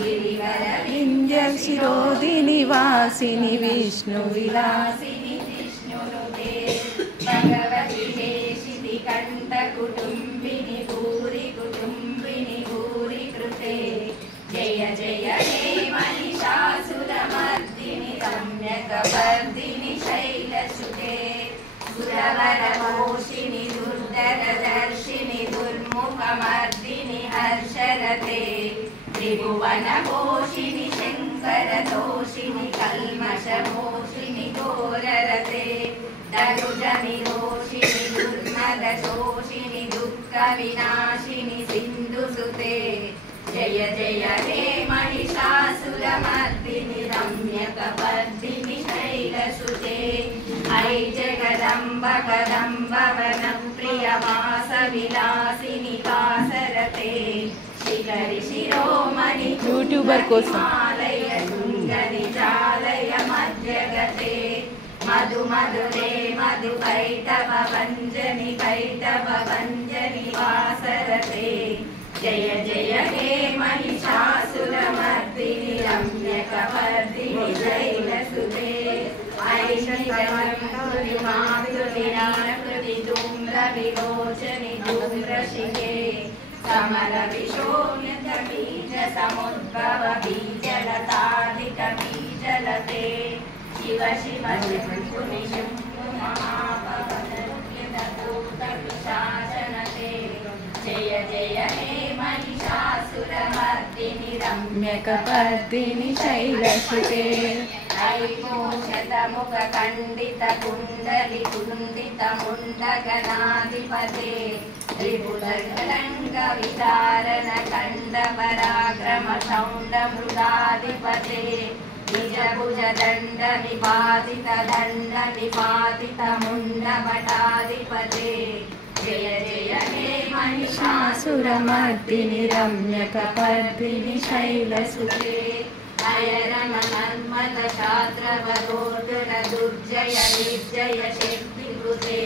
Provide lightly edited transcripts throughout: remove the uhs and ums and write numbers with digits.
गिरिवर विंध्य शिरोधिनि वासिनि विष्णु विलासिनि विष्णुनुते भगवति हेशिति कंठ कुटुंबिनि भूरि कुटुंबिनि भूरि कृते जय जय हे महिषासुरमर्दिनि रम्यकपर्दिनि शैलसुते सुरवरघोषिनि दुर्धरदर्शिनि दुर्मुखमर्दिनि हर्षरते त्रिभुवनघोषिनि शङ्करतोषिनि कल्मषमोषिनि घोररते दनुजनिरोषिनि दुर्मदशोषिनि दुःखविनाशिनि सिन्धुसुते जय जय हे महिषासुरमर्दिनि रम्यकपर्दिनि शैलसुते ऐ जगदम्ब कदम्ब वनप्रियवासविलासिनि वासरते शिखरि शिरोमणि यूट्यूबर కోసం सुन्दरिजालय मध्यगते मधु मधुरे मधु कैटभ भञ्जनि वासरते जय जय हे महिषासुरमर्दिनि रम्यकपर्दिनि शैलसुते ऐशनिकमङ्कुरि मातुलिनाकृति धूम्रविलोचनि धूम्रशिखे समरविशोऽन्यतबीज समुद्भव बीजलताधिक बीजलते शिव शिव शम्भुनि शम्भु महापवनभूतपिशाचनते जय जय हे महिषासुरमर्दिनि रम्यकपर्दिनि शैलसुते ऐकोशतमुखखण्डितकुण्डलि कुण्डितमुण्डगणाधिपते त्रिभुजगणङ्गविदारणखण्डपराक्रमशौण्डमृगाधिपते निजभुजदण्डनिपातितदण्डनिपातितमुण्डमठाधिपते जय जय हे महिषासुरमर्दिनि रम्यकपर्दिनि शैलसुते अयरमन्मद शास्त्रवदोर्जुन दुर्जय निर्जय शक्तिकृते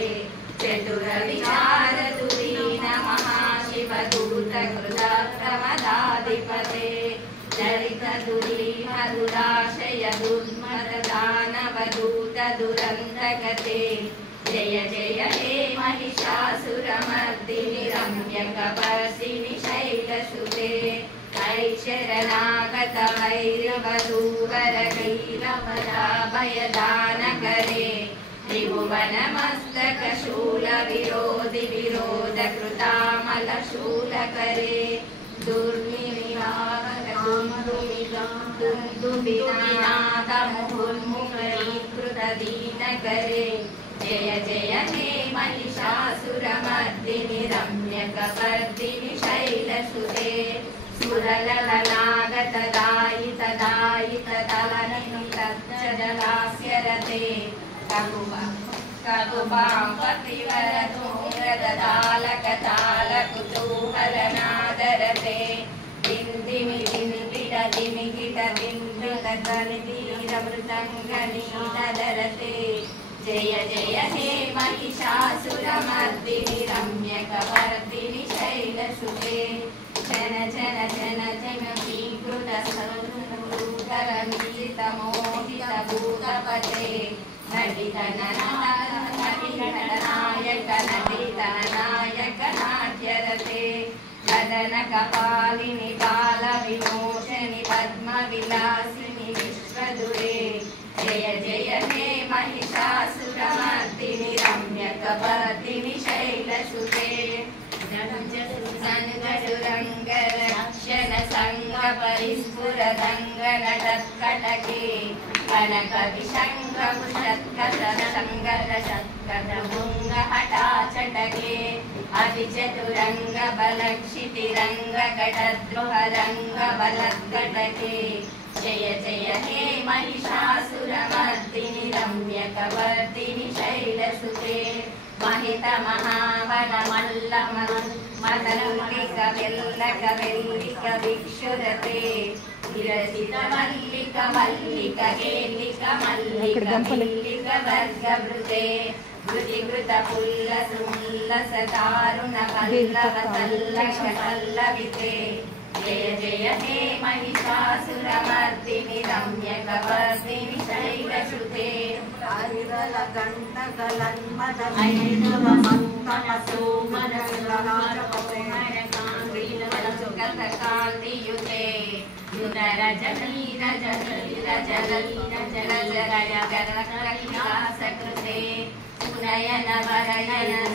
चतुरविचार तुरीन महाशिवदूत कृताक्रमदाधिपते ललित दुरीन दुराशय दुर्मद दानवदूत दुरन्तगते जय जय हे महिषासुरमर्दिनि रम्यकपर्दिनि शैलसुते शरणागत भैरवदूवर कैरवराभयदानकरे त्रिभुवनमस्तकशूल विरोधि विरोध कृतामलशूलकरे दुर्निनादमुहुर्मुखरीकृतदीनकरे जय जय हे महिषासुरमर्दिनि रम्यकपर्दिनि शैलसुते सुरललनागत दायित दायित तलनितज्जलास्यरते ककुबाम्पत्रिवरतोङ्गददालकतालकुतूहलनादरते दिन्दिमि दिन्दिट दिमिगिट दिन्दुलतनिधीरमृतङ्गनीनदरते जय जय हे महिषासुरमर्दिनि रम्यकपर्दिनि शैलसुते जन जन जन जन कीकृत सर्वधरमीतमोहितभूतपते नटितननायक नटितननायक नाट्यरते कदनकपालिनि बालविमोचनि पद्मविलासिनि विश्वदुरे जय जय हे महिषासुरमर्दिनि रम्यकपर्दिनि शैलसुते जनुजसुरङ्गरक्षण सङ्गपरिस्फुरदङ्गनटत्कटके कनकविशङ्गपुषत्कसङ्गतशङ्गतभुङ्गहठाचटके अतिचतुरङ्गबलक्षितिरङ्गकटद्रुहरङ्गबलत्कटके जय जय हे महिषासुरमर्दिनि रम्यकपर्दिनि शैलसुते महित महावनमल्लमल्लिक वेल्लक विक्षुरते विरचित मल्लिक मल्लिक गेलिक मल्लिक मल्लिक वर्गभृते कृतिकृत पुल्लस मुल्लस दारुण पल्लव तल्लक पल्लविते जय जय हे महिषासुरमर्दिनि रम्यकवर्दिनि शैलसुते सुनयन वरनयन